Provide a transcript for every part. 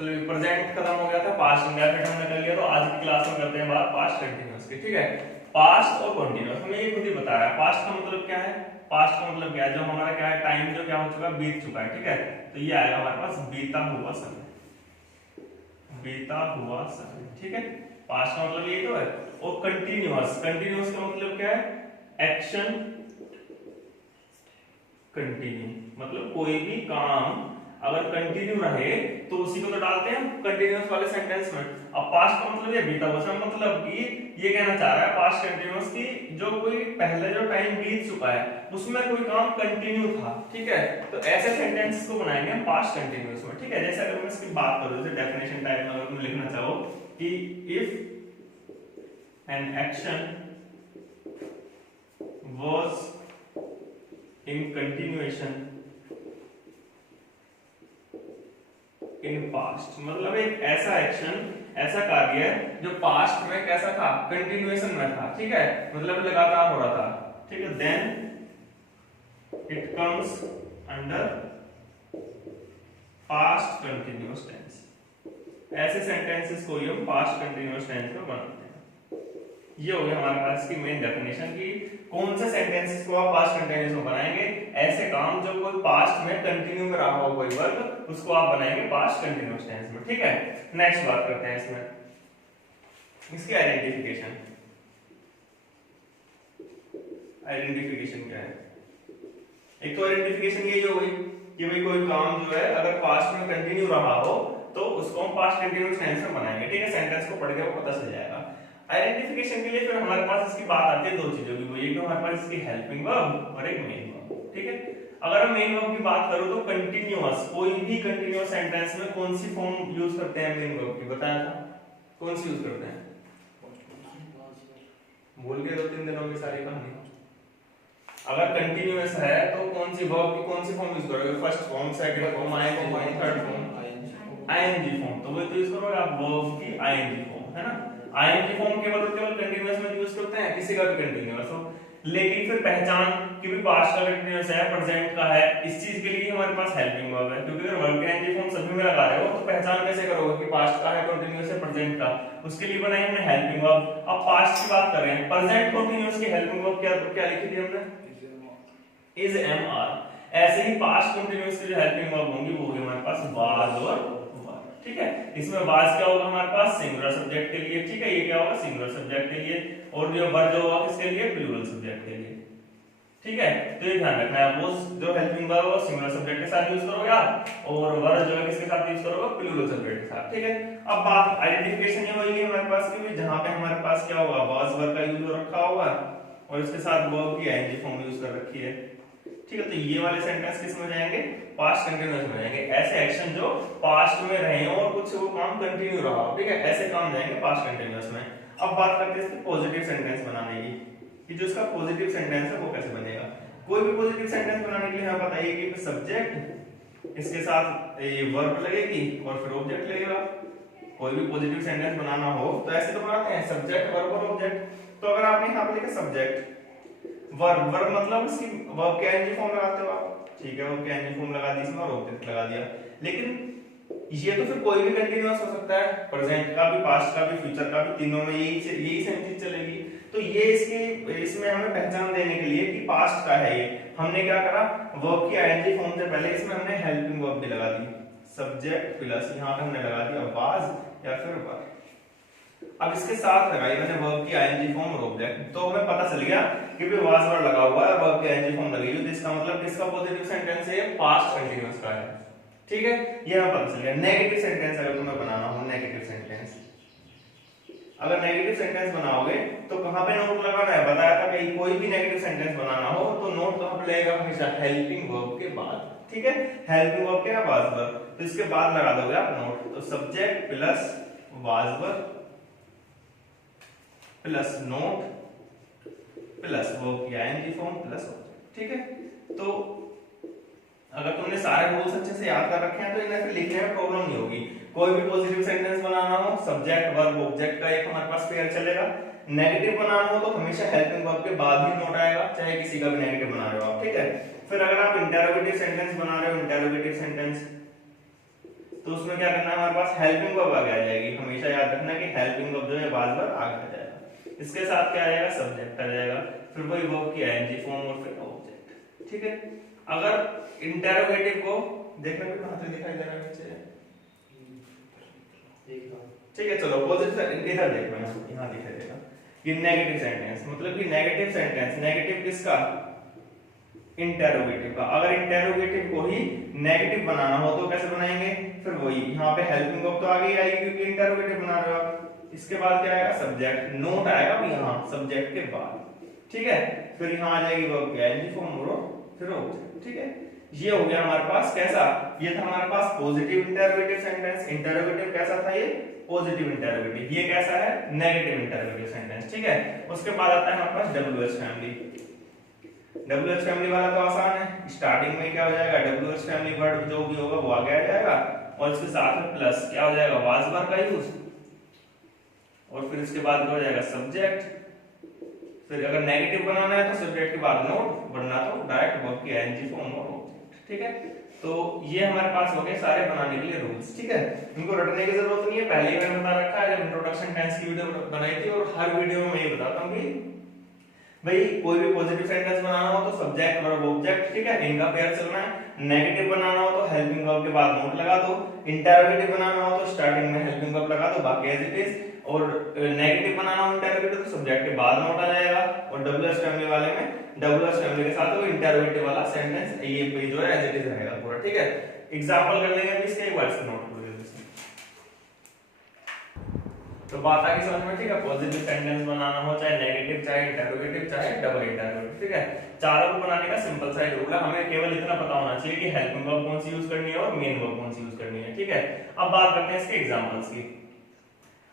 चलो प्रेजेंट खत्म हो गया था, पास्ट इंडेफिनिट हमने कर लिया, तो आज की क्लास में करते हैं बात पास्ट कंटीन्यूअस की। ठीक है, पास्ट और कंटीन्यूअस हमें ये खुद ही बता रहा है पास्ट का मतलब क्या है। पास्ट का मतलब क्या है, जो हमारा क्या है, टाइम जो क्या हो चुका है, बीत चुका है। ठीक है, तो ये आएगा हमारे पास बीता हुआ समय, बीता हुआ समय। ठीक है, पास्ट का मतलब ये तो है। और कंटीन्यूअस, कंटीन्यूअस का मतलब क्या है, एक्शन कंटिन्यू, मतलब कोई भी काम अगर कंटिन्यू रहे तो उसी को तो डालते हैं कंटिन्यूअस वाले सेंटेंस में। अब पास्ट का मतलब ये बीता हुआ समय, मतलब कि ये कहना चाह रहा है पास्ट कंटिन्यूअस की जो कोई पहले जो टाइम बीत चुका है उसमें कोई काम कंटिन्यू था। ठीक है, तो ऐसे सेंटेंसेस को बनाएंगे हम पास्ट कंटिन्यूअस में। ठीक है, जैसे अगर मैं इसकी बात करूं, जैसे डेफिनेशन टाइप में अगर तुम लिखना चाहो कि if an action was in continuation in past, मतलब एक ऐसा एक्शन, ऐसा कार्य जो पास्ट में कैसा था, कंटिन्यूएशन में था। ठीक है, मतलब लगातार हो रहा था। ठीक है, then it comes under past continuous tense. ऐसे सेंटेंसेस को हम पास्ट कंटिन्यूअस टेंस में बनाते हैं। ये हो गया हमारे पास की मेन डेफिनेशन की कौन से सेंटेंसेस को आप पास्ट कंटिन्यूअस में बनाएंगे। ऐसे काम जो कोई पास्ट में कंटिन्यू में रहा हो कोई वर्ब, उसको आप बनाएंगे पास्ट कंटिन्यूअस टेंस में। ठीक है, नेक्स्ट बात करते हैं इसमें इसकी आइडेंटिफिकेशन। आइडेंटिफिकेशन क्या है, एक तो आइडेंटिफिकेशन यही हो गई कि भाई कोई काम जो है अगर पास्ट में कंटिन्यू रहा हो तो उसको हम पास्ट कंटिन्यूअस टेंस में बनाएंगे। ठीक है, सेंटेंस को पढ़ के वो पता चल जाएगा। आइडेंटिफिकेशन के लिए फिर हमारे पास इसकी बात आती है दो चीजों की, वो ये कि हमारे पास इसकी हेल्पिंग वर्ब और एक मेन वर्ब। ठीक है, अगर हम मेन वर्ब की बात करूं तो कंटिन्यूअस, कोई भी कंटिन्यूअस सेंटेंस में कौन सी फॉर्म यूज करते हैं मेन वर्ब की, बताया था कौन सी यूज करते हैं, भूल गए 2-3 दिनों की सारी कहानी। अगर कंटिन्यूअस है तो कौन सी वर्ब की कौन सी फॉर्म यूज करोगे, first form, second form, ING form, third form, ING form. तो वो तो यूज करोगे आप वर्ब की आईएनजी फॉर्म, है ना। आईएनजी फॉर्म केवल कंटीन्यूअस में यूज करते हैं, किसी का भी कंटीन्यूअस हो। लेकिन फिर पहचान कि भी पास्ट का कंटीन्यूअस है, प्रेजेंट का है, इस चीज के लिए हमारे पास हेल्पिंग वर्ब है। क्योंकि अगर वर्ब के आईएनजी फॉर्म सभी में लगा रहे हो तो पहचान कैसे करोगे कि पास्ट का है, कंटीन्यूअस है, प्रेजेंट का, उसके लिए बनाई हमने हेल्पिंग वर्ब। अब पास्ट की बात कर रहे हैं, प्रेजेंट कंटीन्यूअस की हेल्पिंग वर्ब क्या लिखी थी हमने, इज एम आर। ऐसे ही पास्ट कंटीन्यूअस की जो हेल्पिंग वर्ब होंगी वो होगी हमारे पास वाज और वर। ठीक है, इसमें वाज क्या होगा हमारे पास, सिंगुलर सब्जेक्ट के लिए। ठीक है, ये क्या होगा, सिंगुलर सब्जेक्ट के लिए। और जो वर जो होगा किसके लिए, प्लूरल सब्जेक्ट के लिए। ठीक है, तो ये ध्यान रखना है, वो जो हेल्पिंग वर्ब है सिंगुलर सब्जेक्ट के साथ यूज करोगे आप, और वर जो है किसके साथ यूज करोगे, प्लूरल सब्जेक्ट के साथ। ठीक है, अब बात आइडेंटिफिकेशन ये होगी हमारे पास की जहां पे हमारे पास क्या होगा, वाज वर्ब का यूज रखा होगा और इसके साथ वर्ब की आईएनजी फॉर्म यूज कर रखी है। ठीक है, तो ये वाले सेंटेंस किस में जाएंगे, पास्ट कंटीन्यूअस में जाएंगे। ऐसे एक्शन जो पास्ट में रहे हो और कुछ वो काम कंटिन्यू रहा हो, ठीक है, ऐसे काम जाएंगे पास्ट कंटीन्यूअस में। अब बात करते हैं इसके पॉजिटिव सेंटेंस बनाने की, कि जो इसका पॉजिटिव सेंटेंस है वो कैसे बनेगा। कोई भी पॉजिटिव सेंटेंस बनाने के लिए हमें बताइए कि सब्जेक्ट, इसके साथ ये वर्ब लगेगी और फिर ऑब्जेक्ट लगेगा। कोई भी पॉजिटिव सेंटेंस बनाना हो तो ऐसे तो बनाते हैं, सब्जेक्ट, वर्ब और ऑब्जेक्ट। तो अगर आपने यहाँ पे लिखा सब्जेक्ट, वर्ब, वर्ब मतलब इसकी वर्ब के आईएनजी फॉर्म लगाते हो आप। ठीक है, वर्ब के आईएनजी फॉर्म लगा दी इसमें और ऑब्जेक्ट लगा दिया। लेकिन ये तो फिर कोई भी कंटीन्यूअस हो सकता है, प्रेजेंट का भी, पास्ट का भी, फ्यूचर का भी, तीनों में यही सेम चीज चलेगी। तो ये इसमें हमें पहचान देने के लिए कि पास्ट का है ये, हमने क्या करा, वर्ब की आईएनजी फॉर्म से पहले इसमें हमने हेल्पिंग वर्ब भी लगा दी, सब्जेक्ट प्लस यहाँ पे हमने लगा दिया वाज या फिर वर। अब इसके साथ लगाई मैंने वर्ब की आईएनजी फॉर्म और ऑब्जेक्ट, तो हमें पता चल गया कि भी वाज वर्ब लगा हुआ है, वर्ब की आईएनजी फॉर्म लगी हुई है, इसका मतलब किसका पॉजिटिव सेंटेंस है, पास्ट कंटीन्यूअस का है। ठीक है, ये हमें पता चल गया। नेगेटिव सेंटेंस अगर तुम्हें बनाना हो, नेगेटिव सेंटेंस, अगर नेगेटिव सेंटेंस बनाओगे तो कहां पे नोट लगाना है, बताया था कि कोई भी नेगेटिव सेंटेंस बनाना हो तो नोट कहां पे लगेगा, हमेशा हेल्पिंग वर्ब के बाद। ठीक है, हेल्पिंग वर्ब क्या है, वाज वर्ब, तो इसके बाद लगा दोगे आप नोट। तो subject plus was verb plus note plus verb की आईएनजी फॉर्म प्लस ऑब्जेक्ट। ठीक है, तो अगर तुमने सारे रूल्स अच्छे से याद कर रखे हैं तो इन्हें फिर लिखने में प्रॉब्लम नहीं होगी। कोई भी पॉजिटिव सेंटेंस बनाना हो, सब्जेक्ट, वर्ब, ऑब्जेक्ट का एक हमारे पास पेयर चलेगा। नेगेटिव बनाना हो तो हमेशा हेल्पिंग वर्ब के बाद ही नोट आएगा, चाहे किसी का भी नेगेटिव बना रहे हो आप। ठीक है, फिर अगर आप इंटरोगेटिव सेंटेंस बना रहे हो, इंटरोगेटिव सेंटेंस तो उसमें क्या करना है, हमारे पास हेल्पिंग वर्ब आगे आ जाएगी। हमेशा याद रखना कि हेल्पिंग वर्ब जो है बार बार आगे आ जाएगा। इसके साथ क्या आ जाएगा, सब्जेक्ट आ जाएगा, फिर वही वर्ब की आईएनजी फॉर्म और फिर ऑब्जेक्ट। ठीक है। अगर इंटेरोगेटिव को देखने में कहां से दिखाई दे रहा है नीचे, ठीक है चलो पॉजिटिव इधर देखो, यहां दिखाई देगा कि नेगेटिव सेंटेंस, मतलब कि नेगेटिव सेंटेंस, नेगेटिव किसका, इंटेरोगेटिव का। अगर इंटेरोगेटिव को ही नेगेटिव बनाना हो तो कैसे बनाएंगे, फिर वही यहाँ पे हेल्पिंग वर्ब तो आगे ही आएगी क्योंकि इंटेरोगेटिव बना रहे हो आप। इसके बाद क्या आएगा, सब्जेक्ट, नोट आएगा भी यहाँ सब्जेक्ट के बाद। ठीक है, फिर यहाँ आ जाएगी वर्ब की आईएनजी फॉर्म और फिर ऑब्जेक्ट। ठीक है, ये हो गया हमारे पास कैसा, ये था हमारे पास पॉजिटिव इंटेरोगेटिव सेंटेंस। इंटेरोगेटिव कैसा था, ये पॉजिटिव इंटेरोगेटिव। ये कैसा है, नेगेटिव इंटेरोगेटिव सेंटेंस। ठीक है, उसके बाद आता है हमारे पास डब्ल्यूएच फैमिली। डब्ल्यूएच फैमिली वाला तो आसान है, स्टार्टिंग में क्या हो जाएगा, डब्ल्यूएच फैमिली वर्ड जो भी होगा वो आगे आ जाएगा और इसके साथ में प्लस क्या हो जाएगा, वाज वर्ब का यूज, और फिर इसके बाद क्या हो जाएगा, सब्जेक्ट। फिर अगर नेगेटिव बनाना है तो सब्जेक्ट के बाद नोट, वरना तो डायरेक्ट वर्ब की आईएनजी फॉर्म और ऑब्जेक्ट। ठीक है, तो ये हमारे पास हो गए सारे बनाने के लिए रूल्स। ठीक है, इनको रटने की जरूरत नहीं है, पहले ही मैंने बता रखा है जब इंट्रोडक्शन टेंस की वीडियो बनाई थी, और हर वीडियो में मैं ये बताता हूं कि भाई कोई भी पॉजिटिव सेंटेंस बनाना हो तो सब्जेक्ट वर्ब ऑब्जेक्ट, ठीक है, इनका पेयर चलना है। नेगेटिव बनाना हो तो हेल्पिंग वर्ब के बाद नोट लगा दो। इंटेरोगेटिव बनाना हो तो स्टार्टिंग में हेल्पिंग वर्ब लगा दो, बाकी एज इट इज। और नेगेटिव बनाना हो इंटेरोगेटिव तो सब्जेक्ट के बाद नोट आ जाएगा। और डब्ल्यूएच फैमिली वाले में डब्ल्यूएच फैमिली के साथ वो इंटेरोगेटिव वाला सेंटेंस ये जो है एज इट इज रहेगा पूरा। ठीक है, एग्जांपल कर लेंगे इसके, एक बार इसको नोट कर लीजिए। तो बात आगे समझ में, ठीक है। पॉजिटिव सेंटेंस बनाना हो, चाहे नेगेटिव, चाहे इंटेरोगेटिव, चाहे डबल इंटेरोगेटिव, ठीक है। चारों को बनाने का सिंपल सा रूल है, हमें केवल इतना पता होना चाहिए कि हेल्पिंग वर्ब कौन सी यूज करनी है और मेन वर्ब कौन सी यूज करनी है। ठीक है, अब बात करते हैं इसके एग्जांपल्स की।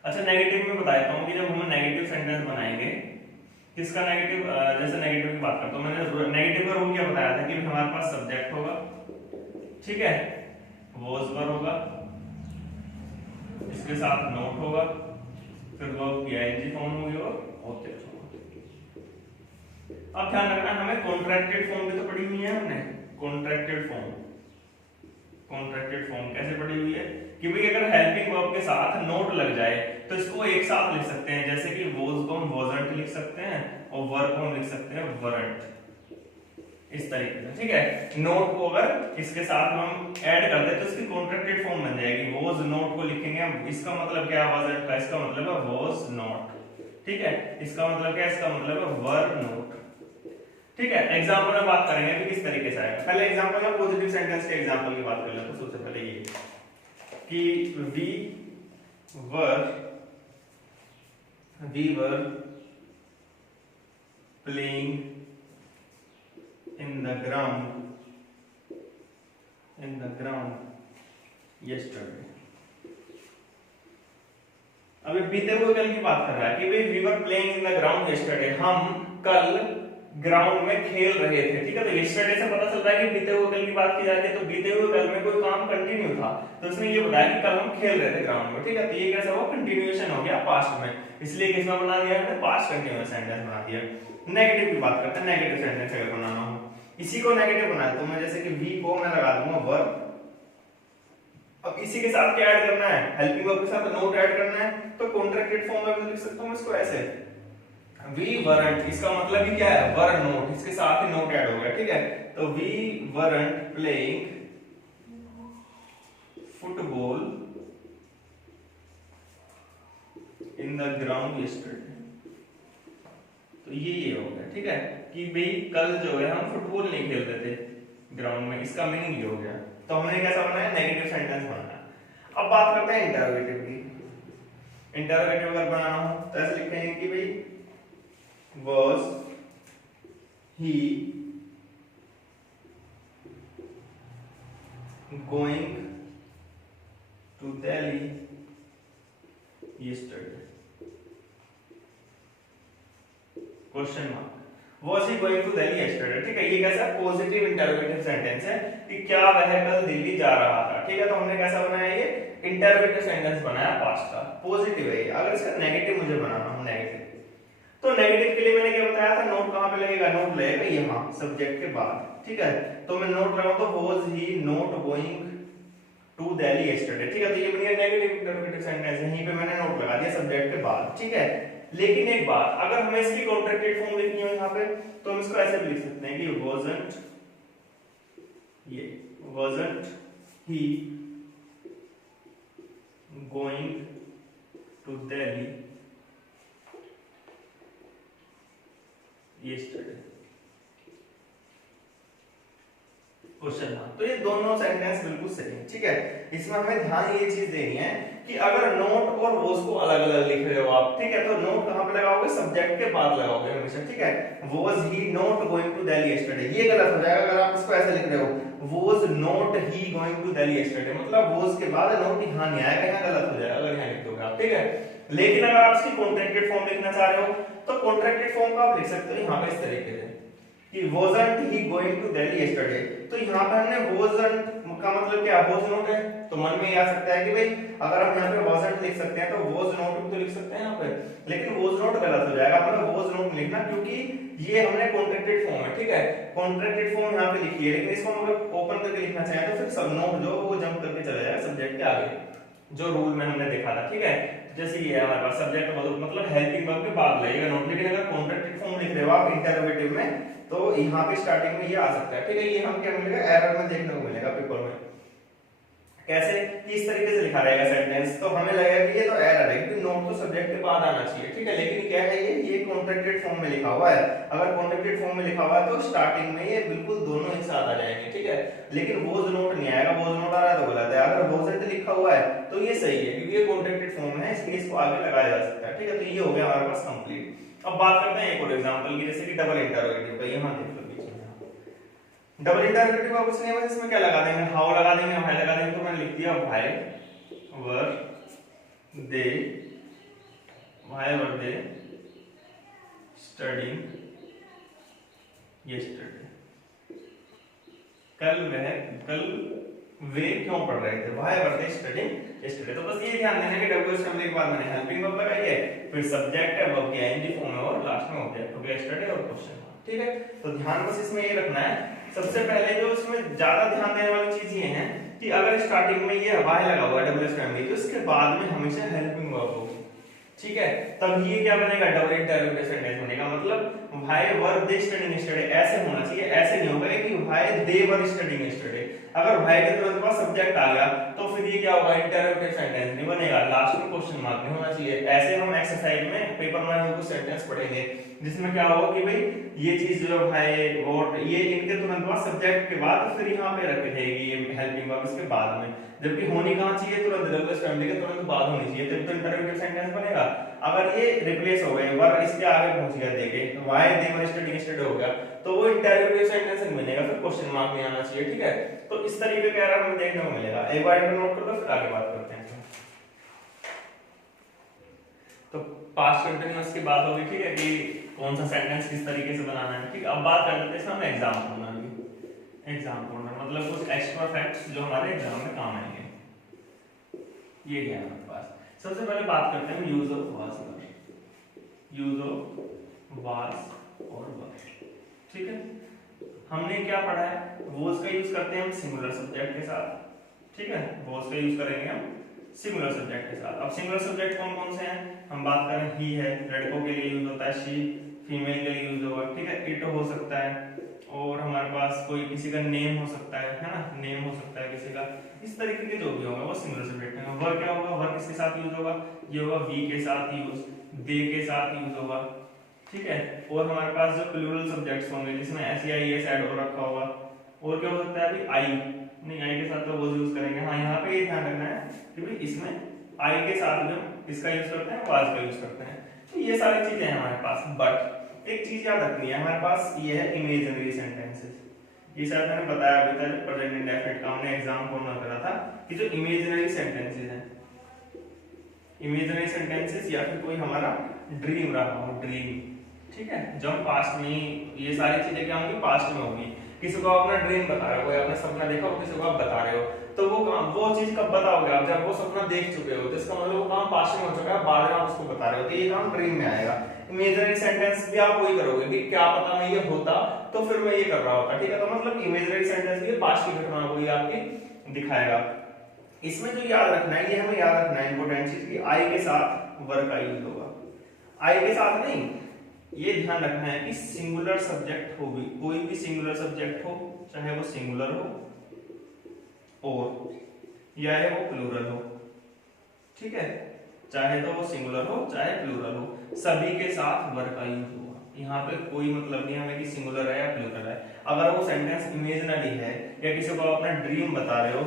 अच्छा, नेगेटिव में बताता हूं कि जब हम नेगेटिव सेंटेंस बनाएंगे, किसका नेगेटिव, जैसे नेगेटिव की बात करता हूं, मैंने नेगेटिव का रूल क्या बताया था कि हमारे पास सब्जेक्ट होगा, ठीक है, वॉज वर्ब होगा, इसके साथ नोट होगा, फिर वर्ब की आईएनजी फॉर्म होगी और ऑब्जेक्ट होगा। अब ध्यान रखना, हमें कॉन्ट्रैक्टेड फॉर्म भी तो पढ़ी हुई है हमने। कॉन्ट्रैक्टेड फॉर्म, कॉन्ट्रैक्टेड फॉर्म कैसे पढ़ी हुई है कि भाई अगर हेल्पिंग वर्ब के साथ नोट लग जाए तो इसको एक साथ लिख सकते हैं, जैसे कि वॉज को हम वॉजंट लिख सकते हैं और वर्ब को हम लिख सकते हैं वरंट, इस तरीके से। ठीक है, नोट को अगर इसके साथ हम ऐड कर दे तो इसकी कॉन्ट्रैक्टेड फॉर्म बन जाएगी। वॉज नोट को लिखेंगे, इसका मतलब क्या है, वॉजंट का इसका मतलब है वॉज नॉट, ठीक है। इसका मतलब क्या है, इसका मतलब है वर नोट, ठीक है। एग्जांपल में बात करेंगे कि किस तरीके से आएगा। पहले एग्जांपल में पॉजिटिव सेंटेंस के एग्जांपल की बात कर लेते हैं। सबसे पहले ये कि we were playing in the ground yesterday। अभी बीते हुए कल की बात कर रहा है कि भाई we were playing in the ground yesterday, हम कल ग्राउंड में खेल रहे थे। ठीक है, तो yesterday से पता चलता है कि बीते हुए कल की बात की जाती है, तो बीते हुए कल में कोई काम कंटिन्यू था, तो उसने ये बताया कि कल हम खेल रहे थे ग्राउंड में। ठीक है, तो ये कैसा हुआ, कंटिन्यूएशन हो गया पास्ट में, इसलिए किसमें बना दिया हमने, पास्ट कंटिन्यूअस सेंटेंस बना दिया। नेगेटिव की बात करते हैं, नेगेटिव सेंटेंस अगर बनाना हो, इसी को नेगेटिव बनाया तो मैं जैसे कि वी को मैं लगा दूंगा वर्ब। अब इसी के साथ क्या ऐड करना है, हेल्पिंग वर्ब के साथ नोट ऐड करना है, तो कॉन्ट्रैक्टेड फॉर्म में लिख सकता हूं इसको ऐसे, वी वरंट, इसका मतलब ही क्या है, वर नोट, इसके साथ ही नोट ऐड हो गया। ठीक है, तो we weren't playing football in the ground yesterday, तो ये हो गया। ठीक है, कि भाई कल जो है हम फुटबॉल नहीं खेलते थे ग्राउंड में, इसका मीनिंग ये हो गया। तो हमने कैसा बनाया, नेगेटिव सेंटेंस बनाया। अब बात करते हैं इंटरोगेटिव की। इंटरोगेटिव अगर बनाना हो तो ऐसे लिखते हैं कि भाई was he going to Delhi yesterday? Question mark, was he going to Delhi yesterday? ठीक है, ये कैसा पॉजिटिव इंटरोगेटिव सेंटेंस है कि क्या वह कल दिल्ली जा रहा था। ठीक है, तो हमने कैसा बनाया, ये इंटरोगेटिव सेंटेंस बनाया, पास्ट का, पॉजिटिव है ये। अगर इसका नेगेटिव मुझे बनाना हो, नेगेटिव, तो नेगेटिव के लिए मैंने क्या बताया था, नोट कहां पे लगेगा, नोट लगेगा यहां सब्जेक्ट के बाद। ठीक है, तो मैं नोट लगाऊं तो was he not going to Delhi yesterday, ठीक है। तो ये बन गया नेगेटिव इंटरोगेटिव सेंटेंस, यहीं पे मैंने नोट लगा दिया सब्जेक्ट के बाद, ठीक है। लेकिन एक बात, अगर हमें इसकी कॉन्ट्रैक्टेड फॉर्म लिखनी हो यहाँ पे, तो हम इसको ऐसे भी लिख सकते हैं कि wasn't he going to Delhi yesterday, question mark. तो ये दोनों सेंटेंस बिल्कुल सही है, ठीक है। इसमें हमें ध्यान ये चीज देनी है कि अगर नोट और वॉज को अलग अलग लिख रहे हो आप, ठीक है, तो नोट कहां पे लगाओगे, सब्जेक्ट के बाद लगाओगे हमेशा, ठीक है। Was he not going to Delhi yesterday, ये गलत हो जाएगा अगर आप इसको ऐसे लिख रहे हो, was not he going to Delhi yesterday, मतलब वाज के बाद नोट यहां नहीं आएगा, यहां गलत हो जाएगा अगर यहां लिख दोगे आप, ठीक है। लेकिन अगर आप इसकी कॉन्ट्रैक्टेड फॉर्म लिखना चाह रहे हो, तो कॉन्ट्रैक्टेड फॉर्म को आप लिख सकते हो यहां पे इस तरीके से कि wasn't he going to Delhi yesterday। तो यहाँ पे हमने wasn't का मतलब क्या, was not है, तो मन में ये आ सकता है कि भाई अगर हम यहाँ पे wasn't लिख सकते हैं तो was not भी तो लिख सकते हैं यहाँ पे, लेकिन was not गलत हो जाएगा, हमें was not लिखना, क्योंकि ये हमने कॉन्ट्रैक्टेड फॉर्म है, ठीक है। कॉन्ट्रैक्टेड फॉर्म यहाँ पे लिखी है, लेकिन इसको हम लोग ओपन करके लिखना चाहें तो फिर सब नोट जो वो जंप करके चला जाएगा सब्जेक्ट के आगे, जो रूल में हमने देखा था, ठीक है। जैसे ये हमारे पास सब्जेक्ट मतलब हेल्पिंग वर्ब के बाद लगेगा नोट, लेकिन अगर कॉन्ट्रैक्टेड फॉर्म लिख रहे हो आप इंटरोगेटिव में, तो यहाँ पे स्टार्टिंग में ये आ सकता है, ठीक है। ये हम क्या मिलेगा, एरर में देखने को मिलेगा पेपर में, कैसे कि इस तरीके से लिखा रहेगा सेंटेंस, तो हमें लगेगा कि ये तो एरर है क्योंकि नोट तो सब्जेक्ट के बाद आना चाहिए, ठीक है। लेकिन क्या है, ये कॉन्ट्रैक्टेड फॉर्म में लिखा हुआ है, अगर कॉन्ट्रैक्टेड फॉर्म में लिखा हुआ है तो स्टार्टिंग में ये बिल्कुल दोनों एक साथ आ जाएंगे, ठीक है। लेकिन वोज नोट नहीं आएगा, वोज नोट आ रहा है तो गलत है, अगर वोजेंट लिखा हुआ है तो ये सही है क्योंकि ये कॉन्ट्रैक्टेड फॉर्म है, इसलिए इसको आगे लगाया जा सकता है, ठीक है। तो ये हो गया हमारे पास कंप्लीट। अब बात करते हैं एक और एग्जांपल की, जैसे कि डबल इंटरोगेटिव का, यहां देख लो डबल इंटरोगेटिव का कुछ नहीं है, इसमें क्या लगा देंगे, हाउ लगा देंगे, भाई लगा देंगे, तो मैंने लिख दिया भाई वर दे स्टडीइंग यस्टरडे, कल वे क्यों पढ़ रहे थे, भाई वर दे स्टडीइंग यस्टरडे। तो बस ये ध्यान देना कि डब्ल्यू फैमिली के बाद मैंने हेल्पिंग वर्ब लगाई है, फिर सब्जेक्ट है, वर्ब की आईएनजी फॉर्म है और लास्ट में ऑब्जेक्ट हो गया यस्टरडे और क्वेश्चन, ठीक है। तो ध्यान बस इसमें ये रखना है, सबसे पहले जो इसमें ज्यादा ध्यान देने वाली चीज ये है कि अगर स्टार्टिंग में ये वाई लगा हुआ है डब्ल्यूएस फैमिली, तो इसके बाद में हमेशा हेल्पिंग वर्ब होगी, ठीक है। तब ये क्या बनेगा, डबल इंटरोगेटिव सेंटेंस बनेगा, मतलब भाई वर दे स्टडीइंग यस्टरडे ऐसे होना चाहिए, ऐसे नहीं होगा कि भाई दे वर स्टडीइंग यस्टरडे। अगर भाई के तुरंत बाद सब्जेक्ट आ गया तो फिर ये क्या होगा, इंटरोगेटिव सेंटेंस नहीं बनेगा, लास्ट में क्वेश्चन मार्क नहीं होना चाहिए। ऐसे हम एक्सरसाइज में पेपर में हम कुछ सेंटेंस पढ़ेंगे जिसमें क्या होगा कि भाई ये चीज जो भाई और ये इनके तुरंत बाद सब्जेक्ट के बाद फिर यहाँ पे रख रहेगी ये हेल्पिंग वर्ब इसके बाद में, जबकि होनी कहाँ चाहिए, तुरंत डब्ल्यूएस फैमिली के तुरंत बाद होनी चाहिए, तब तो इंटरोगेटिव सेंटेंस बनेगा। अगर ये रिप्लेस हो गए, वर इसके आगे पहुंच गया देखे, तो why they were studying yesterday हो गया, तो वो इंटरोगेटिव सेंटेंस नहीं बनेगा, फिर क्वेश्चन मार्क नहीं आना चाहिए, ठीक है। तो इस तरीके का एरर हमें देखने को मिलेगा, एक बार इनको नोट कर लो फिर आगे बात करते हैं। तो पास्ट कंटीन्यूअस की बात होगी, ठीक है, कि कौन सा सेंटेंस किस तरीके से बनाना है, ठीक है। अब बात कर लेते हैं इसमें हम एग्जाम करना भी, एग्जाम करना मतलब कुछ एक्स्ट्रा फैक्ट्स जो हमारे एग्जाम में काम आएंगे, ये क्या है हमारे पास। सबसे पहले बात करते हैं यूज ऑफ वाज और वर, ठीक है। हमने क्या पढ़ा है, वॉज का यूज करते हैं हम सिंगुलर सब्जेक्ट के साथ, ठीक है, वॉज का यूज करेंगे हम सिंगुलर सब्जेक्ट के साथ। अब सिंगुलर सब्जेक्ट कौन कौन से हैं, हम बात करें ही है, लड़कों के लिए यूज होता है, शी फीमेल के लिए यूज होगा, ठीक है, इट हो सकता है, और हमारे पास कोई किसी का नेम हो सकता है ना, नेम हो सकता है किसी का, इस तरीके के जो भी होगा वो सिंगुलर सब्जेक्ट में। वर क्या होगा, वर किसके साथ यूज होगा, ये होगा वी के साथ यूज, दे के साथ यूज होगा, ठीक है। और हमारे पास जो प्लूरल सब्जेक्ट्स होंगे जिसमें एस ऐड हो रखा होगा, और क्या हो सकता है अभी आई, नहीं आई के साथ तो वो यूज करेंगे, हाँ यहाँ पे ये ध्यान रखना है कि भाई इसमें आई के साथ जो इसका यूज करते हैं वाज का यूज करते हैं, तो ये सारी चीजें हैं हमारे पास। बट एक चीज याद रखनी है, हमारे पास ये है इमेजिनरी सेंटेंसेस, ये शायद मैंने बताया अभी तक प्रेजेंट इंडेफिनिट का हमने एग्जाम कॉर्नर करा था कि जो इमेजिनरी सेंटेंसेस हैं, इमेजिनरी सेंटेंसेस या फिर कोई हमारा ड्रीम रहा हो, ड्रीम, ठीक है, जो हम पास्ट में, ये सारी चीजें क्या होंगी, पास्ट में होगी। किसी को अपना ड्रीम बता रहे हो, कोई आपने सपना देखा हो, किसी को आप बता रहे हो, तो वो चीज कब बताओगे आप, जब वो सपना देख चुके हो, तो इसका मतलब वो काम पास्ट में हो चुका है, बाद में आप उसको बता रहे हो, तो ये काम ड्रीम में आएगा। इमेजिनरी सेंटेंस भी आप वही करोगे कि क्या पता मैं ये होता तो फिर मैं ये कर रहा होता, ठीक है। तो मतलब इमेजिनरी सेंटेंस भी पास्ट की घटना को ही आपकी दिखाएगा। इसमें जो याद रखना है, ये हमें याद रखना है इंपॉर्टेंट चीज कि आई के साथ वर्ब का यूज होगा, आई के साथ नहीं। ये ध्यान रखना है कि सिंगुलर सब्जेक्ट हो भी, कोई भी सिंगुलर सब्जेक्ट हो, चाहे वो सिंगुलर हो और या है वो प्लूरल हो, ठीक है, चाहे तो वो सिंगुलर हो चाहे प्लूरल हो, सभी के साथ वर्ब का यूज होगा। यहाँ पे कोई मतलब नहीं हमें कि सिंगुलर है या प्लूरल है। अगर वो सेंटेंस इमेजिनरी है या किसी को अपना ड्रीम बता रहे हो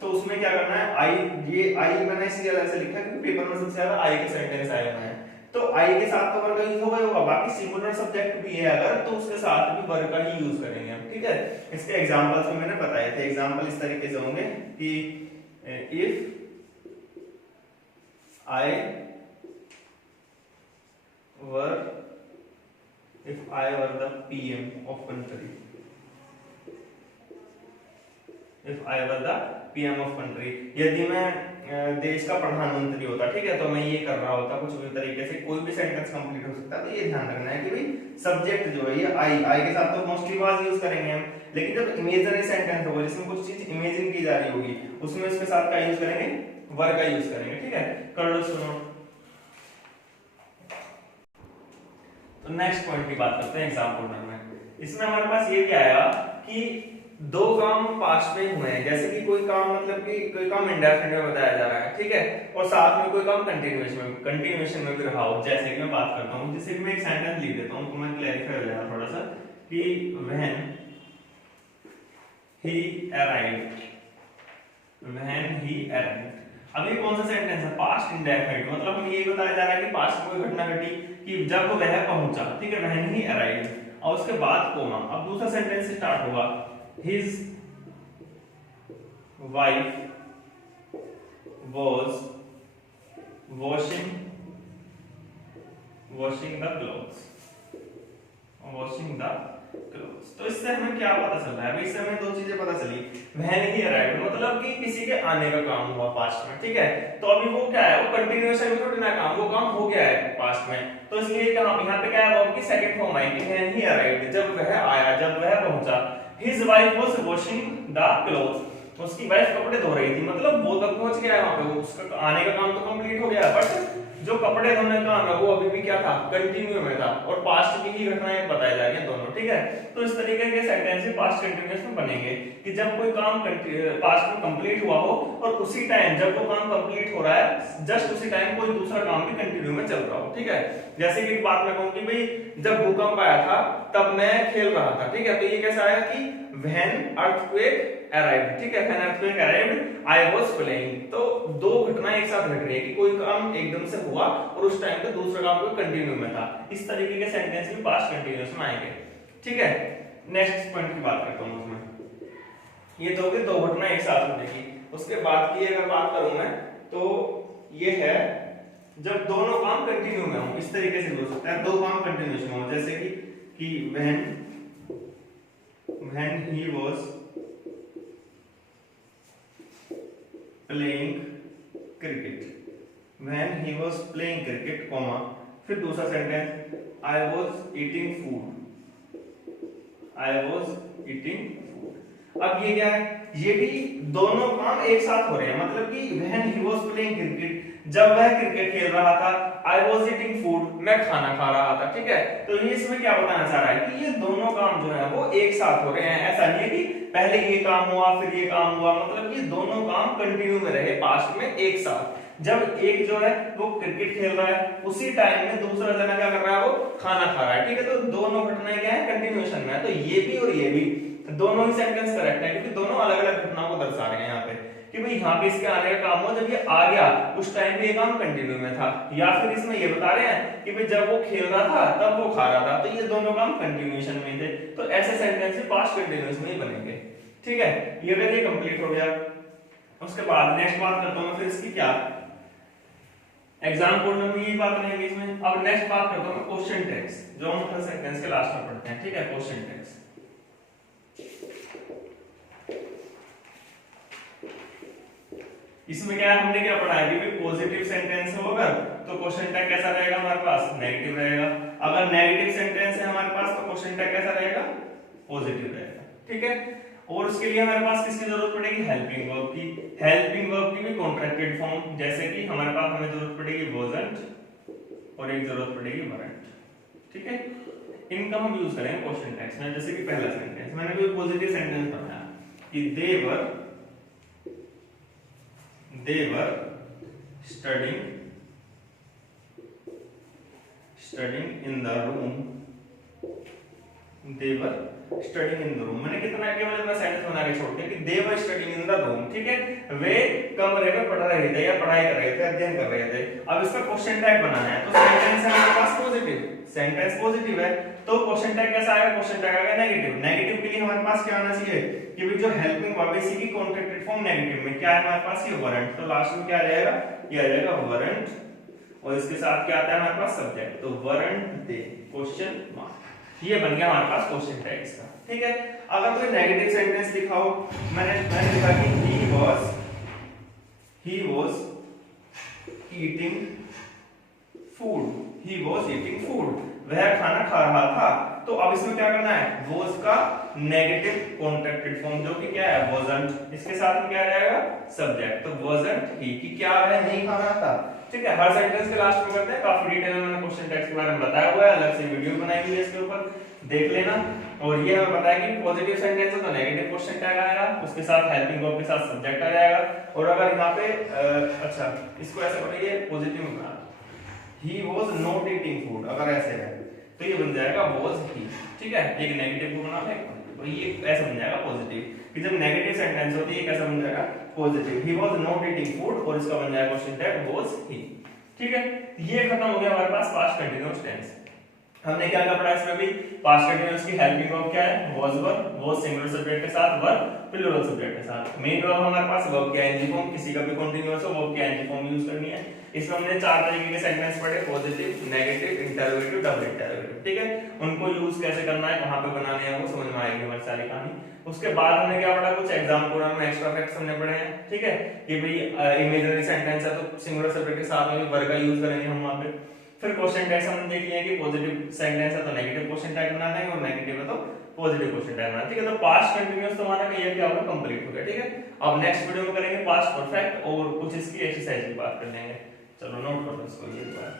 तो उसमें क्या करना है, आई, ये आई मैंने इसलिए अलग से लिखा क्योंकि पेपर में सबसे ज्यादा आई के सेंटेंस आए हुए हैं, तो आई के साथ तो वर्ब का यूज होगा, बाकी सिंगुलर सब्जेक्ट भी है अगर तो उसके साथ भी वर्ब का ही यूज करेंगे हम, ठीक है। इसके एग्जांपल्स में मैंने बताए थे, एग्जांपल इस तरीके से होंगे कि if I were the PM of country, if I were the PM of country, यदि मैं देश का प्रधानमंत्री होता, ठीक है, तो मैं ये कर रहा होता, कुछ भी तरीके से कोई भी सेंटेंस कंप्लीट हो सकता है। तो ये ध्यान रखना है कि भाई सब्जेक्ट जो है ये आई के साथ तो मोस्टली वाज यूज करेंगे हम, लेकिन जब इमेजिनरी सेंटेंस होगा जिसमें कुछ चीज इमेजिन की जा रही होगी उसमें इसके साथ क्या यूज करेंगे, वर्ब का यूज करेंगे, ठीक है। कर लो, सुनो। तो नेक्स्ट पॉइंट की बात करते हैं एग्जांपल में। इसमें हमारे पास ये क्या आया कि दो काम पास्ट में हुए हैं, जैसे कि कोई काम मतलब कि कोई काम इंडेफिनिट में बताया जा रहा है, ठीक है, और साथ में कोई काम कंटिन्यूएशन में भी रहा हो, जैसे कि मैं बात करता हूँ, जैसे कि मैं एक सेंटेंस लिख देता हूँ तो मैं क्लैरिफाई हो जाएगा थोड़ा सा कि व्हेन ही अराइव्ड, अब ये कौन सा सेंटेंस है, पास्ट इंडेफिनिट, मतलब हमें ये बताया जा रहा है कि पास्ट में कोई घटना घटी कि जब वह पहुंचा, ठीक है, व्हेन ही अराइव्ड, और उसके बाद कोमा। अब दूसरा सेंटेंस स्टार्ट होगा, his wife was washing the clothes। तो इससे हमें क्या पता चल रहा है भाई, इससे हमें दो चीजें पता चली। व्हेन ही अराइव्ड मतलब कि किसी के आने का काम हुआ पास्ट में, ठीक है, तो अभी वो क्या है, वो कंटिन्यूएशन में थोड़ी ना काम, वो काम हो गया है पास्ट में, तो इसलिए यहाँ पे क्या है, वर्ब की सेकंड फॉर्म आएगी व्हेन ही अराइव्ड, जब वह आया, जब वह पहुंचा। His wife was washing the clothes, उसकी वाइफ कपड़े धो रही थी, मतलब वो तक पहुंच गया है वहां पे, उसका आने का काम तो कंप्लीट हो गया, बट जो कपड़े धोने का काम है वो अभी भी क्या था, कंटिन्यू में था, और पास्ट की ही घटनाएं बताई जा रही हैं दोनों, ठीक है। तो इस तरीके के सेंटेंस पास्ट कंटिन्यूअस में बनेंगे कि जब कोई काम पास्ट में कंप्लीट हुआ हो और उसी टाइम जब वो काम कंप्लीट हो रहा है जस्ट उसी टाइम कोई दूसरा काम भी कंटिन्यू में चल रहा हो, ठीक है। जैसे कि एक बात मैं कहूं कि भाई जब भूकंप आया था तब मैं खेल रहा था, ठीक है, तो ये कैसा आएगा कि when earthquake arrived, ठीक है, when earthquake arrived I was playing। तो दो घटनाएं एक साथ घट रही है कि कोई काम एकदम से हुआ और उस टाइम पे दूसरा काम कोई कंटिन्यू में था, इस तरीके के सेंटेंस भी पास्ट कंटिन्यूअस में आएंगे, ठीक है। नेक्स्ट पॉइंट की बात करता हूं उसमें, ये तो होगी दो घटनाएं एक साथ होने की। उसके बाद की अगर बात करूं मैं तो ये है जब दोनों काम कंटिन्यू में हो, इस तरीके से हो सकता है दो काम कंटिन्यूअस में हो, जैसे कि when he was playing cricket, comma, फिर दूसरा sentence I was eating food। अब ये क्या है, ये भी दोनों काम एक साथ हो रहे हैं, मतलब कि when he was playing cricket, जब वह क्रिकेट खेल रहा था, I was eating food, मैं खाना खा रहा था, ठीक है। तो ये इसमें क्या बताना चाह रहा है कि ये दोनों काम जो है वो एक साथ हो रहे हैं, ऐसा नहीं है कि पहले ये काम हुआ फिर ये काम हुआ, मतलब ये दोनों काम कंटिन्यू में रहे पास्ट में एक साथ। जब एक जो है वो क्रिकेट खेल रहा है उसी टाइम में दूसरा जना क्या कर रहा है, वो खाना खा रहा है, ठीक है। तो दोनों घटनाएं क्या है, कंटिन्यूएशन में है, तो ये भी और ये भी दोनों ही सेंटेंस करेक्ट है क्योंकि दोनों अलग अलग घटनाओं को दर्शा रहे हैं यहाँ पे कि भाई यहाँ पे इसके आने का काम हो, जब ये आ गया उस टाइम पे ये काम कंटिन्यू में था, या फिर इसमें ये बता रहे हैं कि भाई जब वो खेल रहा था तब वो खा रहा था, तो ये दोनों काम कंटिन्यूएशन में थे। तो ऐसे सेंटेंस पास्ट कंटिन्यूअस में ही बनेंगे, ठीक है। ये अगर ये कंप्लीट हो गया, उसके बाद नेक्स्ट बात करता हूँ मैं फिर इसकी क्या एग्जाम कोड में यही बात रहेगी इसमें। अब नेक्स्ट बात करता हूँ क्वेश्चन टैग्स, जो हम हर सेंटेंस के लास्ट में पढ़ते हैं, ठीक है। क्वेश्चन टैग्स इसमें क्या हमने क्या पढ़ा है कि पॉजिटिव सेंटेंस हो अगर तो क्वेश्चन टैग कैसा रहेगा हमारे पास, नेगेटिव रहेगा। अगर नेगेटिव सेंटेंस है हमारे पास तो क्वेश्चन टैग कैसा रहेगा, पॉजिटिव रहेगा, ठीक है। और उसके लिए हमारे पास किसकी जरूरत पड़ेगी, हेल्पिंग वर्ब की। हेल्पिंग वर्ब की भी कॉन्ट्रैक्टेड फॉर्म, जैसे कि हमारे पास हमें जरूरत पड़ेगी wasn't और एक जरूरत पड़ेगी weren't, ठीक है। इनका हम यूज करेंगे क्वेश्चन टेक्स्ट में। जैसे कि पहला सेंटेंस मैंने कोई पॉजिटिव सेंटेंस बनाया कि they were studying in the room, they were studying in the room। मैंने कितना केवल इतना सेंटेंस बना के छोड़ दिया कि they were studying in the room, ठीक है। वे कमरे में पढ़ रहे थे या पढ़ाई कर रहे थे, अध्ययन कर रहे थे। अब इसका क्वेश्चन टैग बनाना है, तो सेंटेंस है हमारे पास पॉजिटिव, सेंटेंस पॉजिटिव है, तो क्वेश्चन टैग कैसा आएगा, क्वेश्चन टैग आएगा नेगेटिव। नेगेटिव के लिए हमारे पास क्या आना चाहिए कि भाई जो हेल्पिंग वर्ब है इसी की कॉन्ट्रैक्टेड फॉर्म नेगेटिव में क्या है हमारे पास, ये weren't, तो लास्ट में क्या आ जाएगा, ये आ जाएगा weren't और इसके साथ क्या आता है हमारे पास सब्जेक्ट, तो weren't they, क्वेश्चन मार्क। ये बन गया हमारे पास क्वेश्चन टैग इसका, ठीक है। अगर कोई नेगेटिव सेंटेंस दिखाओ, मैंने लिखा कि he was eating food, वह खाना खा रहा था। तो अब इसमें क्या करना है, was का नेगेटिव कॉन्ट्रैक्टेड फॉर्म जो कि क्या है wasn't, इसके साथ में क्या आ जाएगा सब्जेक्ट, तो wasn't he कि क्या वह नहीं खा रहा था, ठीक है। हर सेंटेंस के लास्ट में करते हैं, काफी डिटेल में मैंने क्वेश्चन टेक्स्ट के बारे में बताया हुआ है, अलग से वीडियो बनाई हुई है इसके ऊपर, देख लेना। और ये हमें बताया कि पॉजिटिव सेंटेंस है तो नेगेटिव क्वेश्चन टैग आएगा, उसके साथ हेल्पिंग वर्ब के साथ सब्जेक्ट आ जाएगा। और अगर यहाँ पे अच्छा इसको ऐसे बनाइए पॉजिटिव में बना, he was not eating food, अगर ऐसे है तो ये बन जाएगा was he, ठीक है। एक नेगेटिव को बना ले तो ये ऐसा बन जाएगा पॉजिटिव, कि जब नेगेटिव सेंटेंस होती है कैसा बन जाएगा positive, he was not eating food और इसका बन जाएगा क्वेश्चन टैग was he, ठीक है। ये खत्म हो गया हमारे पास पास्ट कंटीन्यूअस टेंस। हमने क्या क्या पढ़ा इसमें भी, पास्ट कंटीन्यूअस की हेल्पिंग वर्ब क्या है, was verb, was singular subject के साथ, verb प्लूरल सब्जेक्ट के साथ। मेन वर्ब हमारे पास वर्ब की आईएनजी फॉर्म, किसी का भी कंटीन्यूअस हो वर्ब की आईएनजी फॉर्म यूज करनी है। इसमें हमने चार तरीके के सेंटेंस पढ़े, positive, negative, interrogative, double interrogative, ठीक है। उनको यूज कैसे करना है, कहां पे बनाने हैं वो समझ में आएगी हमारी सारी कहानी। उसके बाद हमने क्या पढ़ा, कुछ एग्जांपल में एक्स्ट्रा फैक्ट्स हमने पढ़े हैं, ठीक है। कि भाई इमेजिनरी सेंटेंस है तो सिंगुलर सब्जेक्ट के साथ में वर्ब का यूज करेंगे हम वहां पे। फिर क्वेश्चन टैग हमने देख लिया कि पॉजिटिव सेंटेंस है तो नेगेटिव क्वेश्चन टैग बना देंगे और नेगेटिव है तो पॉजिटिव क्वेश्चन टैग बना, ठीक है। तो पास्ट कंटीन्यूअस तो हमारा ये क्या होगा, कंप्लीट हो गया, ठीक है। अब नेक्स्ट वीडियो में करेंगे पास्ट परफेक्ट और कुछ इसकी एक्सरसाइज की बात कर लेंगे। चलो नोट करो इसको ये बात।